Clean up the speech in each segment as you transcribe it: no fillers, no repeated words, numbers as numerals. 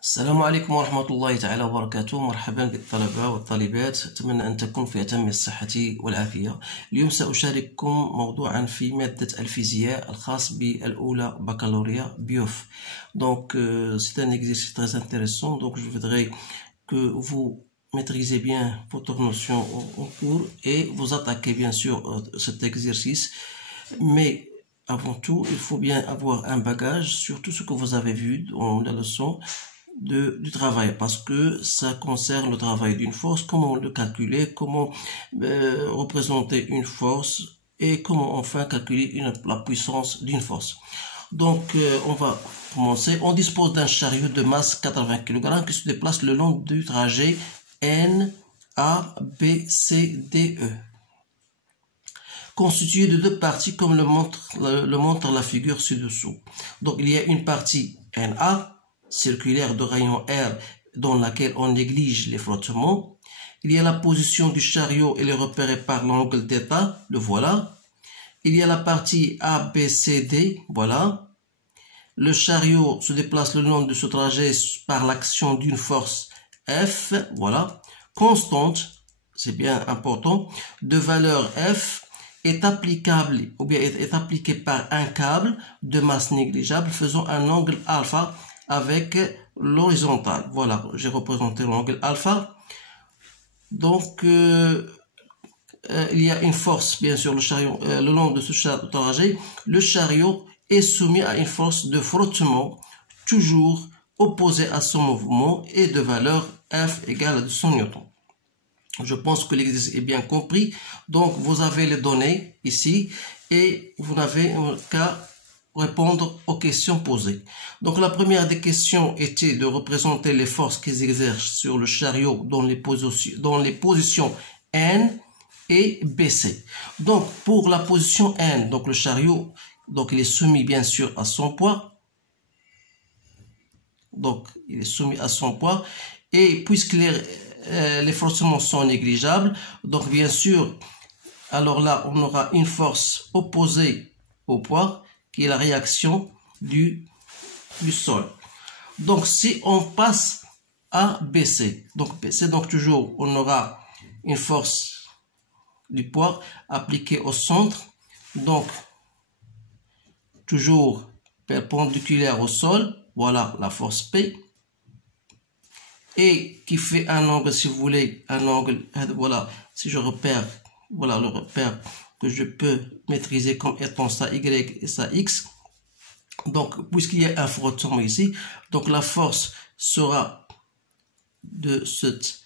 السلام عليكم ورحمة الله تعالى وبركاته. مرحبا بالطلبة والطالبات، أتمنى أن تكون في أتم الصحة والعافية. اليوم سأشارككم موضوعا في مادة الفيزياء الخاص بالأولى بكالوريا بيوف. Donc c'est un exercice très intéressant, donc je voudrais que vous maîtrisez bien votre notion en cours et vous attaquez bien sûr cet exercice. Mais avant tout, il faut bien avoir un bagage sur tout ce que vous avez vu dans la leçon du travail, parce que ça concerne le travail d'une force, comment le calculer, comment représenter une force et comment enfin calculer la puissance d'une force. Donc on va commencer. On dispose d'un chariot de masse 80 kg qui se déplace le long du trajet N, A, B, C, D, E, constitué de deux parties comme le montre la figure ci-dessous. Donc il y a une partie NA circulaire de rayon R dans laquelle on néglige les frottements. Il y a la position du chariot, elle est repérée par l'angle θ, le voilà. Il y a la partie ABCD, voilà. Le chariot se déplace le long de ce trajet par l'action d'une force F, voilà, constante, c'est bien important, de valeur F, est applicable ou bien est appliquée par un câble de masse négligeable faisant un angle alpha avec l'horizontale. Voilà, j'ai représenté l'angle alpha. Donc il y a une force bien sûr le chariot le long de ce trajet. Le chariot est soumis à une force de frottement toujours opposée à son mouvement et de valeur F égale à 200 newtons. Je pense que l'exercice est bien compris. Donc vous avez les données ici et vous n'avez qu'à répondre aux questions posées. Donc la première des questions était de représenter les forces qu'ils exercent sur le chariot dans les positions N et BC. Donc pour la position N, donc le chariot, donc il est soumis bien sûr à son poids. Donc il est soumis à son poids et puisque les frottements sont négligeables, donc bien sûr, alors là on aura une force opposée au poids qui est la réaction du sol. Donc si on passe à BC, donc BC, donc toujours on aura une force du poids appliquée au centre, donc toujours perpendiculaire au sol, voilà la force P, et qui fait un angle, si vous voulez, un angle, voilà, si je repère, voilà le repère que je peux maîtriser comme étant ça Y et ça X. Donc, puisqu'il y a un frottement ici, donc la force sera de cette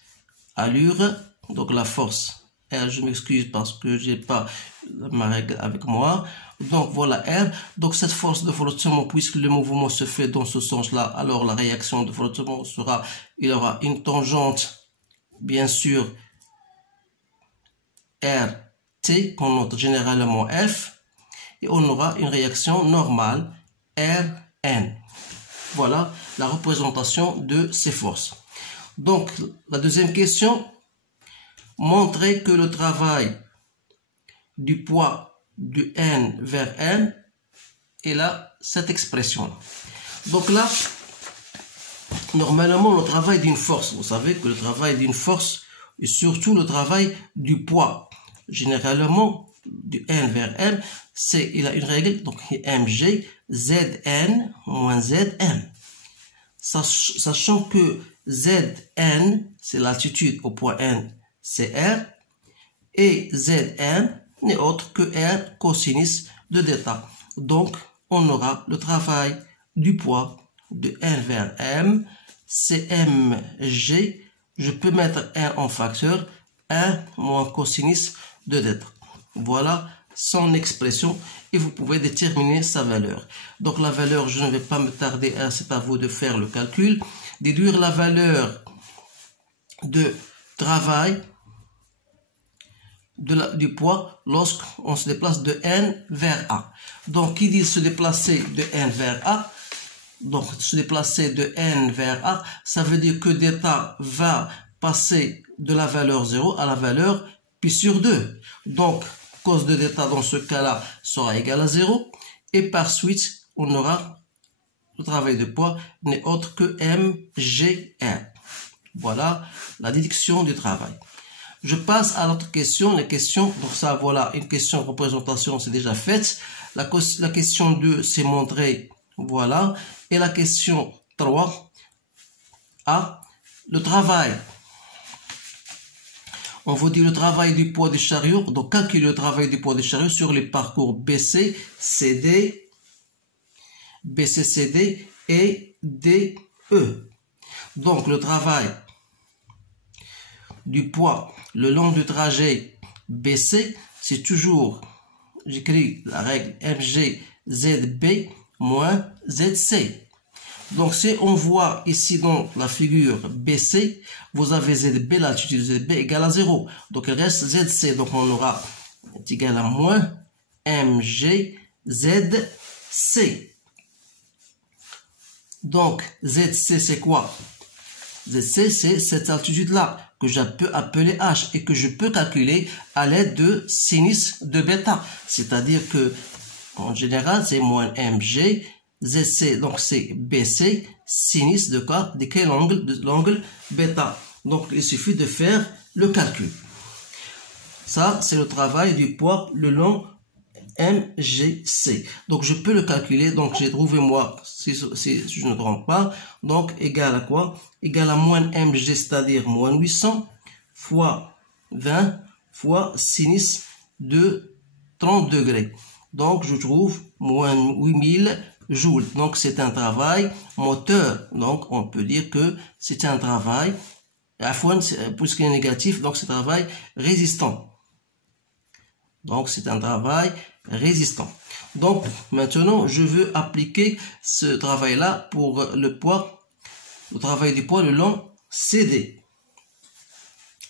allure. Donc, la force R, je m'excuse parce que j'ai pas ma règle avec moi. Donc, voilà R. Donc, cette force de frottement, puisque le mouvement se fait dans ce sens-là, alors la réaction de frottement sera, il aura une tangente, bien sûr, R, T, qu'on note généralement F, et on aura une réaction normale Rn. Voilà la représentation de ces forces. Donc, la deuxième question, montrer que le travail du poids de N vers M est là, cette expression-là. Donc là, normalement, le travail d'une force, vous savez que le travail d'une force et surtout le travail du poids, généralement, du N vers M, il a une règle, donc mg, Zn moins Zm. Sachant que Zn, c'est l'altitude au point N, c'est R, et Zn n'est autre que R cosinus de θ. Donc, on aura le travail du poids de N vers M, c'est mg, je peux mettre 1 en facteur, 1 moins cosinus de θ. Voilà son expression et vous pouvez déterminer sa valeur. Donc la valeur, je ne vais pas me tarder, c'est à vous de faire le calcul. Déduire la valeur de travail du poids lorsqu'on se déplace de N vers A. Donc qui dit se déplacer de N vers A, donc se déplacer de N vers A, ça veut dire que θ va passer de la valeur 0 à la valeur pi sur 2. Donc cos de θ dans ce cas-là sera égal à 0 et par suite on aura le travail de poids n'est autre que MGR. Voilà la déduction du travail. Je passe à l'autre question, les questions. Donc ça, voilà, une question de représentation, c'est déjà faite. La question 2, c'est montré. Voilà. Et la question 3, A, le travail. On vous dit le travail du poids du chariot. Donc, calculer le travail du poids du chariot sur les parcours BC, CD et DE. Donc, le travail du poids le long du trajet BC, c'est toujours, j'écris la règle MGZB moins ZC. Donc, si on voit ici dans la figure BC, vous avez ZB, l'altitude ZB égale à 0. Donc, il reste ZC. Donc, on aura est égal à moins MGZC. Donc, ZC, c'est quoi? ZC, c'est cette altitude-là que je peux appeler H et que je peux calculer à l'aide de sinus de bêta. C'est-à-dire que, en général, c'est moins MG. ZC, donc c'est BC, sinus de quoi? De quel angle? De l'angle bêta. Donc, il suffit de faire le calcul. Ça, c'est le travail du poids le long MGC. Donc, je peux le calculer. Donc, j'ai trouvé moi, si je ne me trompe pas. Donc, égal à quoi? Égal à moins MG, c'est-à-dire moins 800 fois 20 fois sinus de 30 degrés. Donc, je trouve moins 8000 joules. Donc, c'est un travail moteur. Donc, on peut dire que c'est un travail, puisqu'il est négatif, donc c'est un travail résistant. Donc, c'est un travail résistant. Donc, maintenant, je veux appliquer ce travail-là pour le poids, le travail du poids le long CD.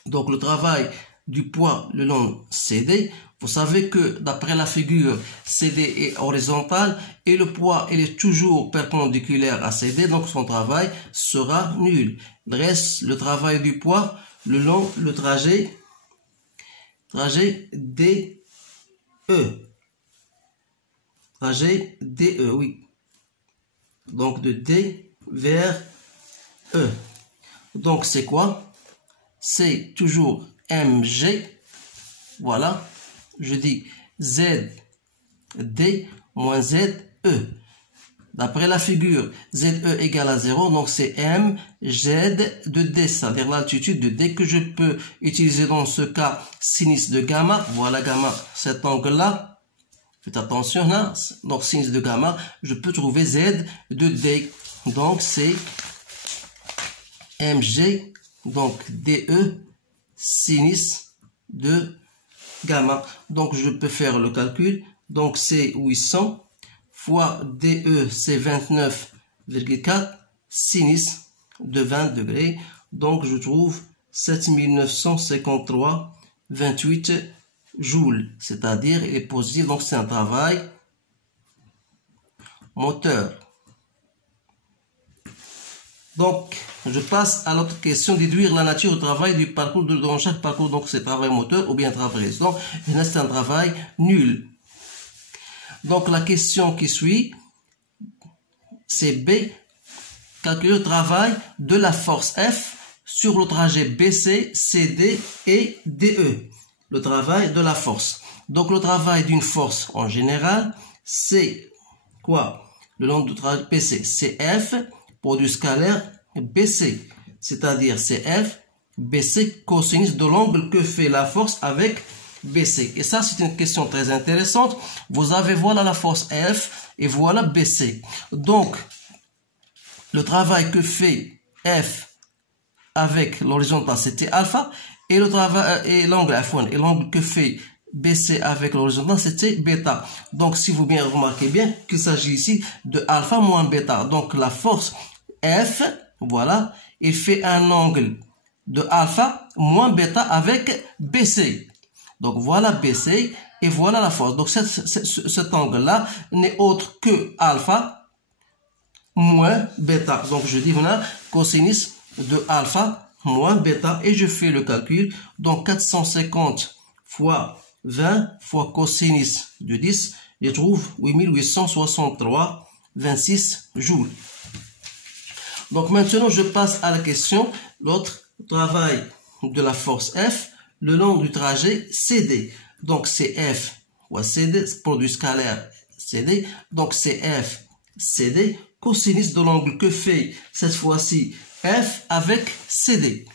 Donc, le travail du poids le long CD, vous savez que d'après la figure, CD est horizontal et le poids il est toujours perpendiculaire à CD, donc son travail sera nul. Il reste le travail du poids le long le trajet DE. Trajet DE, oui. Donc de D vers E. Donc c'est quoi? C'est toujours MG. Voilà. Je dis ZD moins ZE. D'après la figure, ZE égale à 0, donc c'est MZ de D, c'est-à-dire l'altitude de D que je peux utiliser dans ce cas sinus de gamma. Voilà gamma, cet angle-là. Faites attention là. Donc sinus de gamma, je peux trouver Z de D. Donc c'est MG, donc DE sinus de gamma. Donc, je peux faire le calcul. Donc, c'est 800 fois DE, c'est 29,4 sinus de 20 degrés. Donc, je trouve 7953,28 joules. C'est-à-dire, il est positif. Donc, c'est un travail moteur. Donc, je passe à l'autre question, déduire la nature du travail du parcours dans chaque parcours. Donc, c'est travail moteur ou bien travail résistant. Et là, c'est un travail nul. Donc, la question qui suit, c'est B. Calculer le travail de la force F sur le trajet BC, CD et DE. Le travail de la force. Donc, le travail d'une force en général, c'est quoi? Le long du trajet BC, c'est F. Pour du scalaire BC, c'est-à-dire c'est F, BC, cosinus de l'angle que fait la force avec BC. Et ça, c'est une question très intéressante. Vous avez, voilà la force F et voilà BC. Donc, le travail que fait F avec l'horizontale, c'était alpha, et le travail, et l'angle F1, et l'angle que fait BC avec l'horizontale, c'était bêta. Donc, si vous bien remarquez bien qu'il s'agit ici de alpha moins bêta. Donc, la force F, voilà, il fait un angle de alpha moins bêta avec BC. Donc, voilà BC et voilà la force. Donc, cet angle-là n'est autre que alpha moins bêta. Donc, je dis, voilà, cosinus de alpha moins bêta et je fais le calcul. Donc, 450 fois 20 fois cosinus de 10, je trouve 8863 26 joules. Donc maintenant, je passe à la question, l'autre travail de la force F le long du trajet CD. Donc c'est F fois CD, produit scalaire CD. Donc c'est F CD, cosinus de l'angle que fait cette fois-ci F avec CD.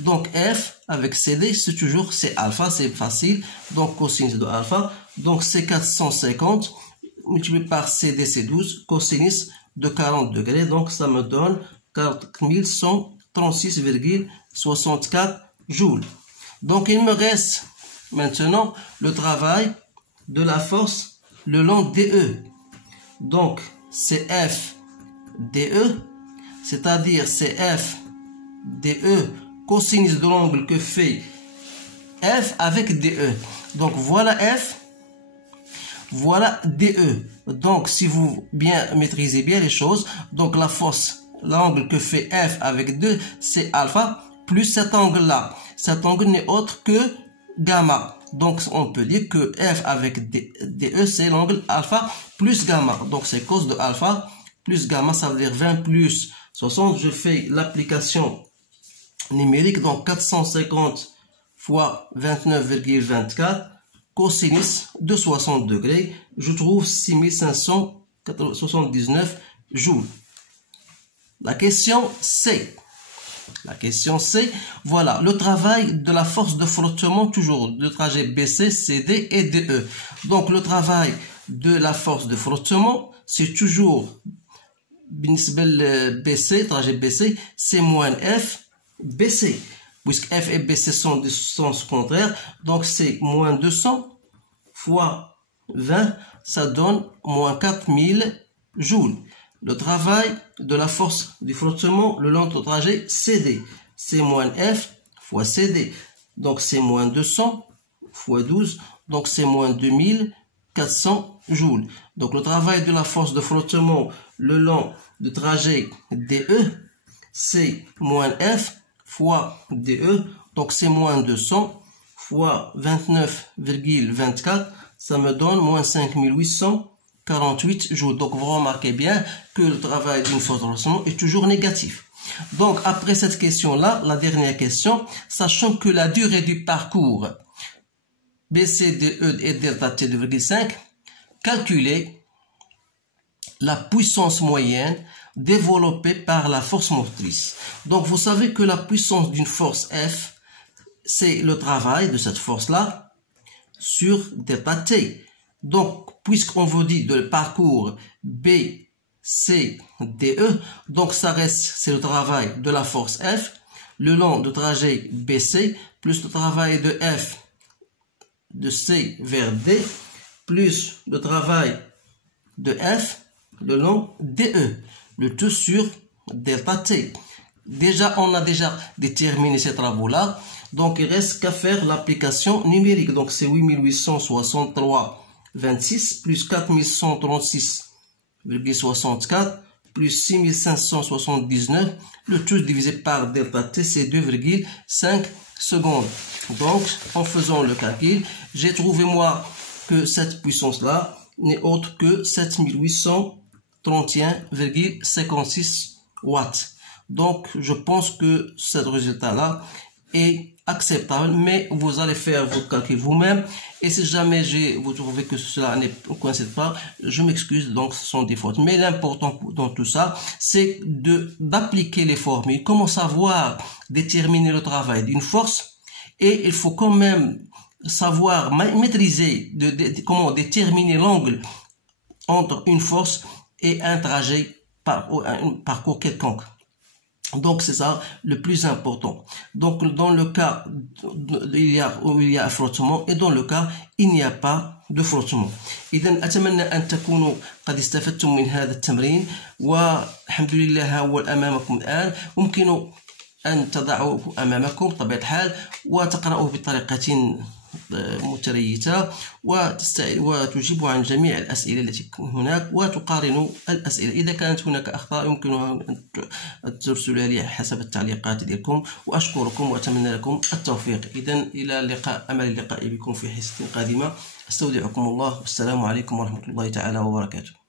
Donc F avec CD, c'est toujours c'est alpha, c'est facile. Donc cosinus de alpha, donc c'est 450 multiplié par CD, c'est 12, cosinus de 40 degrés, donc ça me donne 4136,64 joules. Donc il me reste maintenant le travail de la force le long DE. Donc c'est F DE, c'est-à-dire c'est F DE cosinus de l'angle que fait F avec DE. Donc voilà F, voilà DE. Donc si vous maîtrisez bien les choses, donc la force, l'angle que fait F avec 2, c'est alpha plus cet angle-là. Cet angle n'est autre que gamma. Donc on peut dire que F avec DE, c'est l'angle alpha plus gamma. Donc c'est cos de alpha plus gamma, ça veut dire 20 plus 60. Je fais l'application numérique, donc 450 fois 29,24 cosinus de 60 degrés, je trouve 6579 joules. La question C. Voilà, le travail de la force de frottement, toujours de trajet BC, CD et DE. Donc le travail de la force de frottement, c'est toujours BC, trajet BC, c'est moins F BC, puisque F et BC sont des sens contraires, donc c'est moins 200 fois 20, ça donne moins 4000 joules. Le travail de la force du frottement le long du trajet CD, c'est moins F fois CD, donc c'est moins 200 fois 12, donc c'est moins 2400 joules. Donc le travail de la force de frottement le long du trajet DE, c'est moins F fois DE, donc c'est moins 200 fois 29,24, ça me donne moins 5848 joules. Donc vous remarquez bien que le travail d'une force de frottement est toujours négatif. Donc après cette question-là, la dernière question, sachant que la durée du parcours BCDE est delta T 2,5, calculez la puissance moyenne développée par la force motrice. Donc vous savez que la puissance d'une force F, c'est le travail de cette force-là sur delta T. Donc puisqu'on vous dit de parcours BCDE, donc ça reste, c'est le travail de la force F le long du trajet BC plus le travail de F de C vers D plus le travail de F le long DE, le tout sur delta T. Déjà, on a déjà déterminé ces travaux-là, donc il reste qu'à faire l'application numérique. Donc c'est 8863,26 plus 4136,64 plus 6579, le tout divisé par delta T, c'est 2,5 secondes. Donc, en faisant le calcul, j'ai trouvé moi que cette puissance-là n'est autre que 7831,56 watts. Donc, je pense que ce résultat-là est acceptable, mais vous allez faire vos calculs vous-même. Et si jamais vous trouvez que cela ne coïncide pas, je m'excuse, donc ce sont des fautes. Mais l'important dans tout ça, c'est d'appliquer les formules. Comment savoir déterminer le travail d'une force? Et il faut quand même savoir maîtriser comment déterminer l'angle entre une force et un trajet, un parcours quelconque. Donc c'est ça le plus important. Donc dans le cas où il y a un frottement et dans le cas il n'y a pas de frottement. إذا أتمنى أن تكونوا قد استفدتم من هذا التمرين، والحمد لله هو أمامكم الآن. ممكن أن تضعوه أمامكم بطبيعة الحال وتقرأوه بطريقة متريثة وتجيب عن جميع الأسئلة التي هناك وتقارن الأسئلة. إذا كانت هناك أخطاء يمكنها أن ترسلها لي حسب التعليقات ديالكم، وأشكركم وأتمنى لكم التوفيق. إذا إلى اللقاء، أمل اللقاء بكم في حصة قادمة. استودعكم الله والسلام عليكم ورحمة الله تعالى وبركاته.